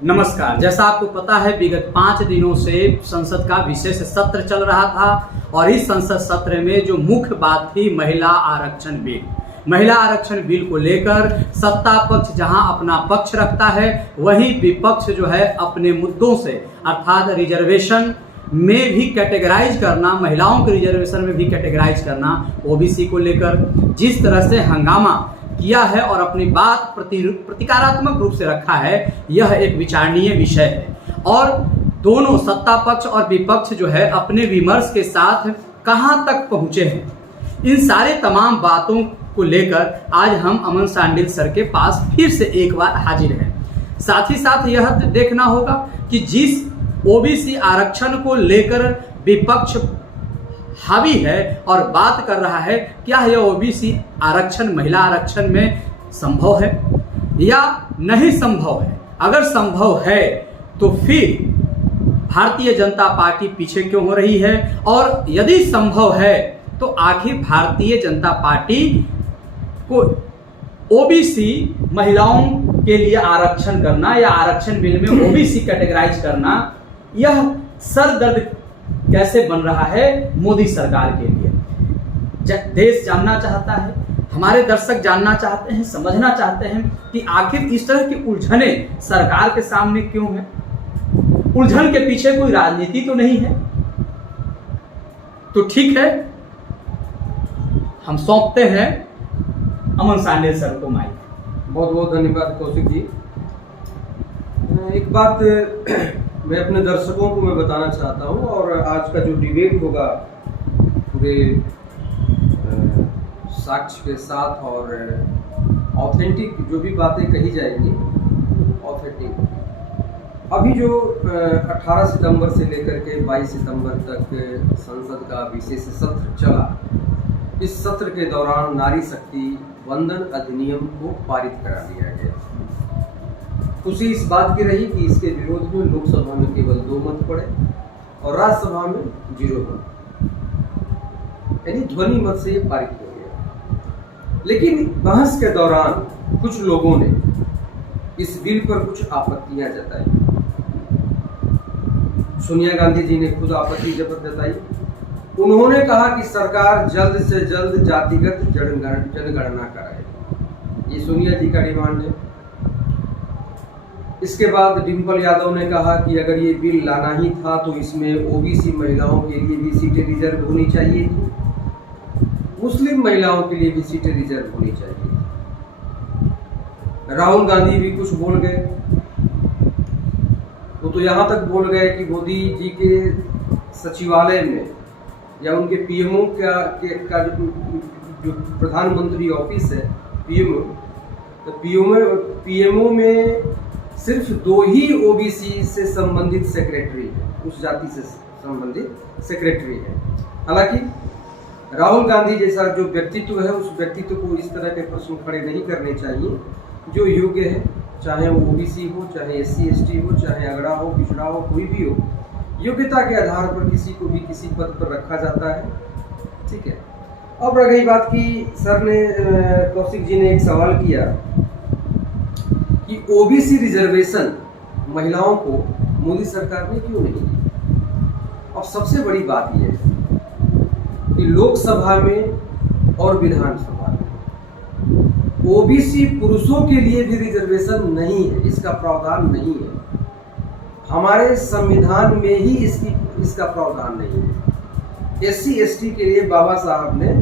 नमस्कार। जैसा आपको पता है, विगत 5 दिनों से संसद का विशेष सत्र चल रहा था और इस संसद सत्र में जो मुख्य बात थी महिला आरक्षण बिल को लेकर सत्ता पक्ष जहां अपना पक्ष रखता है, वहीं विपक्ष जो है अपने मुद्दों से अर्थात रिजर्वेशन में भी कैटेगराइज करना, महिलाओं के रिजर्वेशन में भी कैटेगराइज करना, ओबीसी को लेकर जिस तरह से हंगामा किया है और अपनी बात प्रतिकारात्मक रूप से रखा है, यह एक विचारणीय विषय है। और दोनों सत्ता पक्ष और विपक्ष जो है अपने विमर्श के साथ कहां तक पहुंचे हैं, इन सारे तमाम बातों को लेकर आज हम अमन सांडिल सर के पास फिर से एक बार हाजिर हैं। साथ ही साथ यह देखना होगा कि जिस ओबीसी आरक्षण को लेकर विपक्ष हावी है और बात कर रहा है, क्या यह ओबीसी आरक्षण महिला आरक्षण में संभव है या नहीं संभव है। अगर संभव है तो फिर भारतीय जनता पार्टी पीछे क्यों हो रही है, और यदि संभव है तो आखिर भारतीय जनता पार्टी को ओबीसी महिलाओं के लिए आरक्षण करना या आरक्षण बिल में ओबीसी कैटेगराइज करना, यह सरदर्द कैसे बन रहा है मोदी सरकार के लिए। देश जानना चाहता है, हमारे दर्शक जानना चाहते हैं, समझना चाहते हैं कि आखिर इस तरह की उलझने सरकार के सामने क्यों है। उलझन के पीछे कोई राजनीति तो नहीं है। तो ठीक है, हम सौंपते हैं अमन सांडिल सर को माइक। बहुत बहुत धन्यवाद कौशिक जी। एक बात मैं अपने दर्शकों को मैं बताना चाहता हूं, और आज का जो डिबेट होगा पूरे साक्ष्य के साथ और ऑथेंटिक जो भी बातें कही जाएंगी ऑथेंटिक। अभी जो 18 सितंबर से लेकर के 22 सितंबर तक संसद का विशेष सत्र चला, इस सत्र के दौरान नारी शक्ति वंदन अधिनियम को पारित करा दिया गया। खुशी इस बात की रही कि इसके विरोध में लोकसभा में केवल 2 मत पड़े और राज्यसभा में 0 मत, यानी ध्वनि मत से ये पारित हो गया। लेकिन बहस के दौरान कुछ लोगों ने इस बिल पर कुछ आपत्तियां जताई। सोनिया गांधी जी ने खुद आपत्ति जताई। उन्होंने कहा कि सरकार जल्द से जल्द जातिगत जनगणना कराए। ये सोनिया जी का डिमांड है। इसके बाद डिम्पल यादव ने कहा कि अगर ये बिल लाना ही था तो इसमें ओबीसी महिलाओं के लिए भी सीटें रिजर्व होनी चाहिए थी, मुस्लिम महिलाओं के लिए भी सीटें रिजर्व होनी चाहिए थी। राहुल गांधी भी कुछ बोल गए। वो तो यहाँ तक बोल गए कि मोदी जी के सचिवालय में या उनके पीएमओ का जो प्रधानमंत्री ऑफिस है पीएमओ, तो पीएमओ में सिर्फ 2 ही ओबीसी से संबंधित सेक्रेटरी है, उस जाति से संबंधित सेक्रेटरी है। हालांकि राहुल गांधी जैसा जो व्यक्तित्व है, उस व्यक्तित्व को इस तरह के प्रश्न खड़े नहीं करने चाहिए। जो योग्य है, चाहे वो ओबीसी हो, चाहे SC ST हो, चाहे अगड़ा हो, पिछड़ा हो, कोई भी हो, योग्यता के आधार पर किसी को भी किसी पद पर रखा जाता है। ठीक है। अब रह गई बात की सर ने, कौशिक जी ने एक सवाल किया कि ओबीसी रिजर्वेशन महिलाओं को मोदी सरकार ने क्यों नहीं दी। अब सबसे बड़ी बात यह है कि लोकसभा में और विधानसभा में ओबीसी पुरुषों के लिए भी रिजर्वेशन नहीं है, इसका प्रावधान नहीं है। हमारे संविधान में ही इसका प्रावधान नहीं है। SC ST के लिए बाबा साहब ने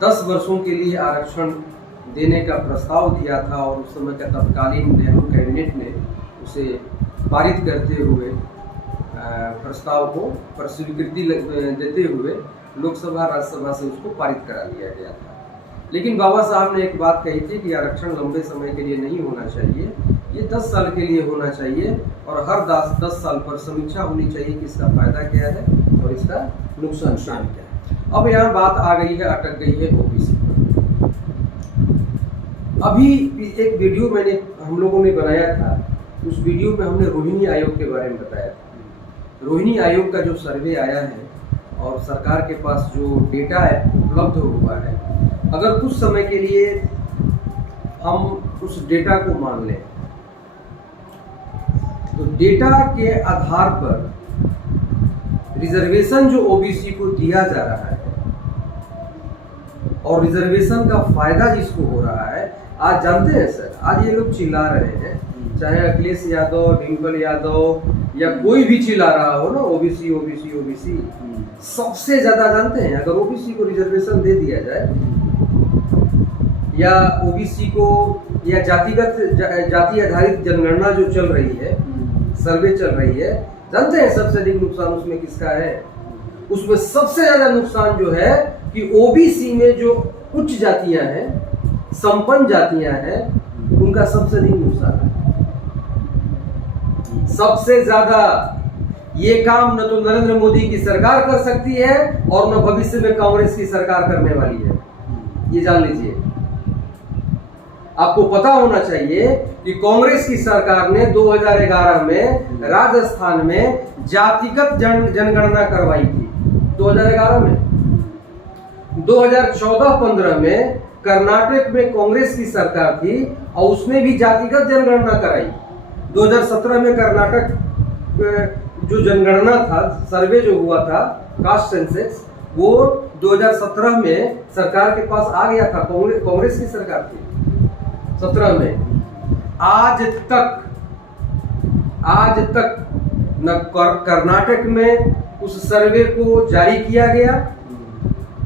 10 वर्षों के लिए आरक्षण देने का प्रस्ताव दिया था, और उस समय का तत्कालीन नेहरू कैबिनेट ने उसे पारित करते हुए प्रस्ताव को पर स्वीकृति देते हुए लोकसभा राज्यसभा से उसको पारित करा लिया गया था। लेकिन बाबा साहब ने एक बात कही थी कि आरक्षण लंबे समय के लिए नहीं होना चाहिए, ये 10 साल के लिए होना चाहिए, और हर 10 साल पर समीक्षा होनी चाहिए कि इसका फायदा क्या है और इसका नुकसान क्या है। अब यहाँ बात आ गई है, अटक गई है ओबीसी। अभी एक वीडियो हम लोगों ने बनाया था, उस वीडियो में हमने रोहिणी आयोग के बारे में बताया था। रोहिणी आयोग का जो सर्वे आया है और सरकार के पास जो डेटा है उपलब्ध हुआ है, अगर कुछ समय के लिए हम उस डेटा को मान लें तो डेटा के आधार पर रिजर्वेशन जो ओबीसी को दिया जा रहा है और रिजर्वेशन का फायदा जिसको हो रहा है, आज जानते हैं सर, आज ये लोग चिल्ला रहे हैं, चाहे अखिलेश यादव, डिंपल यादव या कोई भी चिल्ला रहा हो ना, ओबीसी ओबीसी ओबीसी, सबसे ज्यादा जानते हैं अगर ओबीसी को रिजर्वेशन दे दिया जाए या ओबीसी को या जाति आधारित जनगणना जो चल रही है, सर्वे चल रही है, जानते हैं सबसे अधिक नुकसान उसमें किसका है? उसमें सबसे ज्यादा नुकसान जो है कि ओबीसी में जो उच्च जातियां हैं, संपन्न जातियां हैं, उनका सबसे अधिक नुकसान है। सबसे ज्यादा ये काम न तो नरेंद्र मोदी की सरकार कर सकती है और न भविष्य में कांग्रेस की सरकार करने वाली है, ये जान लीजिए। आपको पता होना चाहिए कि कांग्रेस की सरकार ने 2011 में राजस्थान में जातिगत जनगणना करवाई थी, 2011 में। 2014-15 में कर्नाटक में कांग्रेस की सरकार थी और उसने भी जातिगत जनगणना कराई। 2017 में कर्नाटक जो जनगणना था, सर्वे जो हुआ था, कास्ट सेंसस, वो 2017 में सरकार के पास आ गया था, कांग्रेस की सरकार थी 17 में। आज तक न कर्नाटक में उस सर्वे को जारी किया गया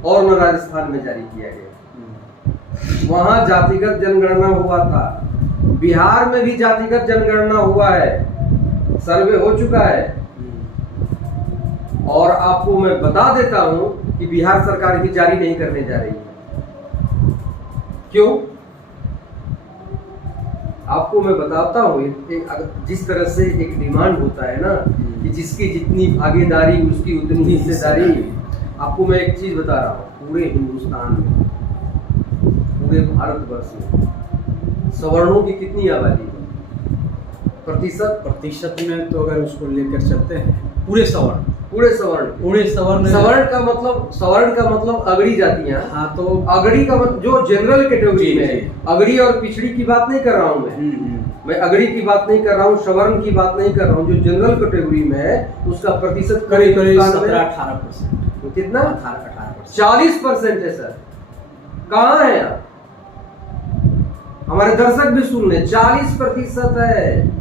और न राजस्थान में जारी किया गया। वहां जातिगत जनगणना हुआ था, बिहार में भी जातिगत जनगणना हुआ है, सर्वे हो चुका है। और आपको मैं बता देता हूं कि बिहार सरकार भी जारी नहीं करने जा रही है। क्यों? आपको मैं बताता हूं, जिस तरह से एक डिमांड होता है ना कि जिसकी जितनी भागीदारी उसकी उतनी हिस्सेदारी। आपको मैं एक चीज बता रहा हूं, पूरे हिंदुस्तान में, पूरे भारतवर्ष में सवर्णों की कितनी आबादी है? प्रतिशत में तो अगर उसको लेकर चलते हैं, पूरे सवर्ण सवर्ण का मतलब अगड़ी जातियां। हाँ, तो अगड़ी का मतलब जो जनरल कैटेगरी में है, अगड़ी और पिछड़ी की बात नहीं कर रहा हूं मैं अगड़ी की बात नहीं कर रहा हूं, सवर्ण की बात नहीं कर रहा हूं। जो जनरल कैटेगरी में है उसका प्रतिशत करीब 17-18%। कितना? 18-18%। 40% है सर। कहाँ है आप? हमारे दर्शक भी सुन ले, 40% है।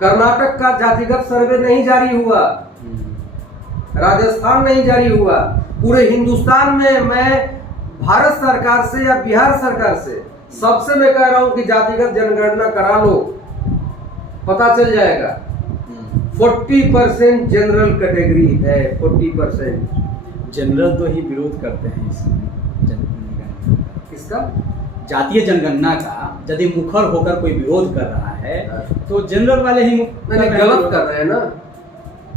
कर्नाटक का जातिगत सर्वे नहीं जारी हुआ, राजस्थान नहीं जारी हुआ। पूरे हिंदुस्तान में मैं भारत सरकार से या बिहार सरकार से सबसे मैं कह रहा हूं कि जातिगत जनगणना करा लो, पता चल जाएगा। 40% जनरल कैटेगरी है, 40%। जनरल तो ही विरोध करते हैं इस जनगणना। किसका? जातीय जनगणना का यदि मुखर होकर कोई विरोध कर रहा है तो जनरल वाले ही गलत कर रहे हैं ना,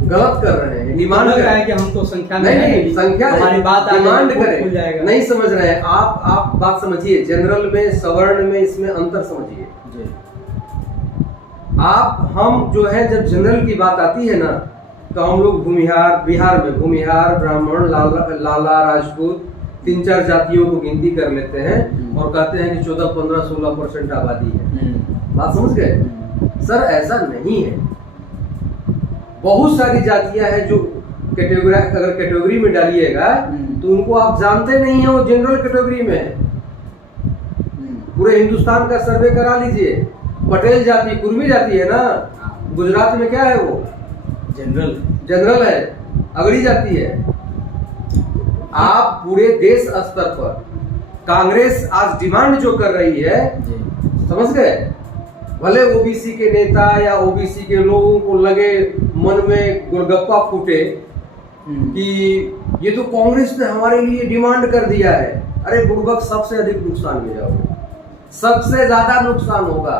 गलत कर रहे हैं। डिमांड कर रहे हैं कि हम तो संख्या नहीं संख्या हमारी बात डिमांड करें, नहीं समझ रहे हैं आप बात समझिए। जनरल में, सवर्ण में, इसमें अंतर समझिए। हम जो है, जब जनरल की बात आती है ना, तो हम लोग बिहार में भूमिहार, ब्राह्मण, लाला, राजपूत, 3-4 जातियों को गिनती कर लेते हैं और कहते हैं कि 14, 15, 16% आबादी है। बात समझ गए सर? ऐसा नहीं है। बहुत सारी जातियां हैं जो अगर कैटेगरी में डालिएगा तो उनको आप जानते नहीं है, वो जनरल कैटेगरी में है। पूरे हिंदुस्तान का सर्वे करा लीजिए। पटेल जाति, कुर्मी जाति है ना, गुजरात में क्या है? वो जनरल है, अगड़ी जाति है। आप पूरे देश स्तर पर कांग्रेस आज डिमांड जो कर रही है, समझ गए? भले ओबीसी के नेता या ओबीसी के लोगों को लगे मन में गोलगप्पा फूटे कि ये तो कांग्रेस ने हमारे लिए डिमांड कर दिया है। अरे बुड़बक, सबसे अधिक नुकसान में जाओगे, सबसे ज्यादा नुकसान होगा।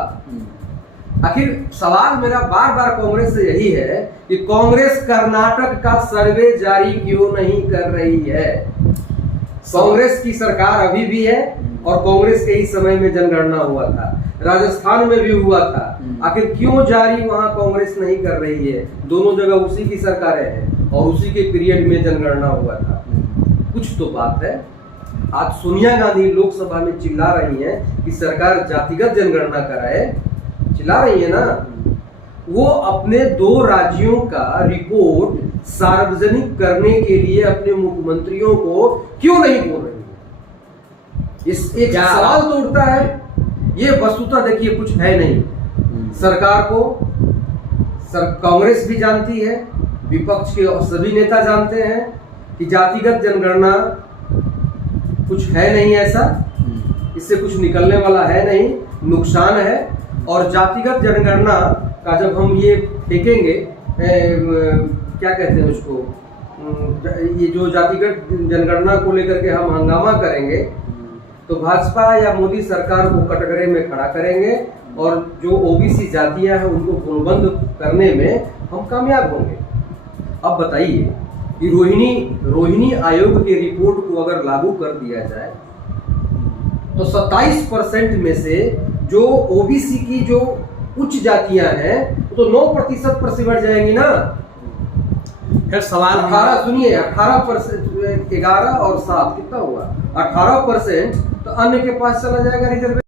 आखिर सवाल मेरा बार बार कांग्रेस से यही है कि कांग्रेस कर्नाटक का सर्वे जारी क्यों नहीं कर रही है? कांग्रेस की सरकार अभी भी है और कांग्रेस के ही समय में जनगणना हुआ था, राजस्थान में भी हुआ था। आखिर क्यों जारी वहां कांग्रेस नहीं कर रही है? दोनों जगह उसी की सरकारें हैं और उसी के पीरियड में जनगणना हुआ था। कुछ तो बात है। आज सोनिया गांधी लोकसभा में चिल्ला रही हैं कि सरकार जातिगत जनगणना कराए। चिल्ला रही है ना, वो अपने 2 राज्यों का रिपोर्ट सार्वजनिक करने के लिए अपने मुख्यमंत्रियों को क्यों नहीं बोल रही है? इस एक सवाल तो उठता है। ये वस्तुतः देखिए कुछ है नहीं। सरकार को कांग्रेस भी जानती है, विपक्ष के सभी नेता जानते हैं कि जातिगत जनगणना कुछ है नहीं ऐसा, इससे कुछ निकलने वाला है नहीं, नुकसान है। और जातिगत जनगणना का जब हम ये फेंकेंगे, क्या कहते हैं उसको, ये जो जातिगत जनगणना को लेकर के हम हंगामा करेंगे तो भाजपा या मोदी सरकार को कटघरे में खड़ा करेंगे और जो ओबीसी जातियां हैं उनको पूर्णबंद करने में हम कामयाब होंगे। अब बताइए कि रोहिणी आयोग की रिपोर्ट को अगर लागू कर दिया जाए तो 27% में से जो ओबीसी की जो उच्च जातियां हैं तो 9% पर सिमट जाएंगी ना। फिर सवाल 18 सुनिए, 18%, 11 और 7 कितना हुआ, 18% तो अन्य के पास चला जाएगा रिजर्वेशन।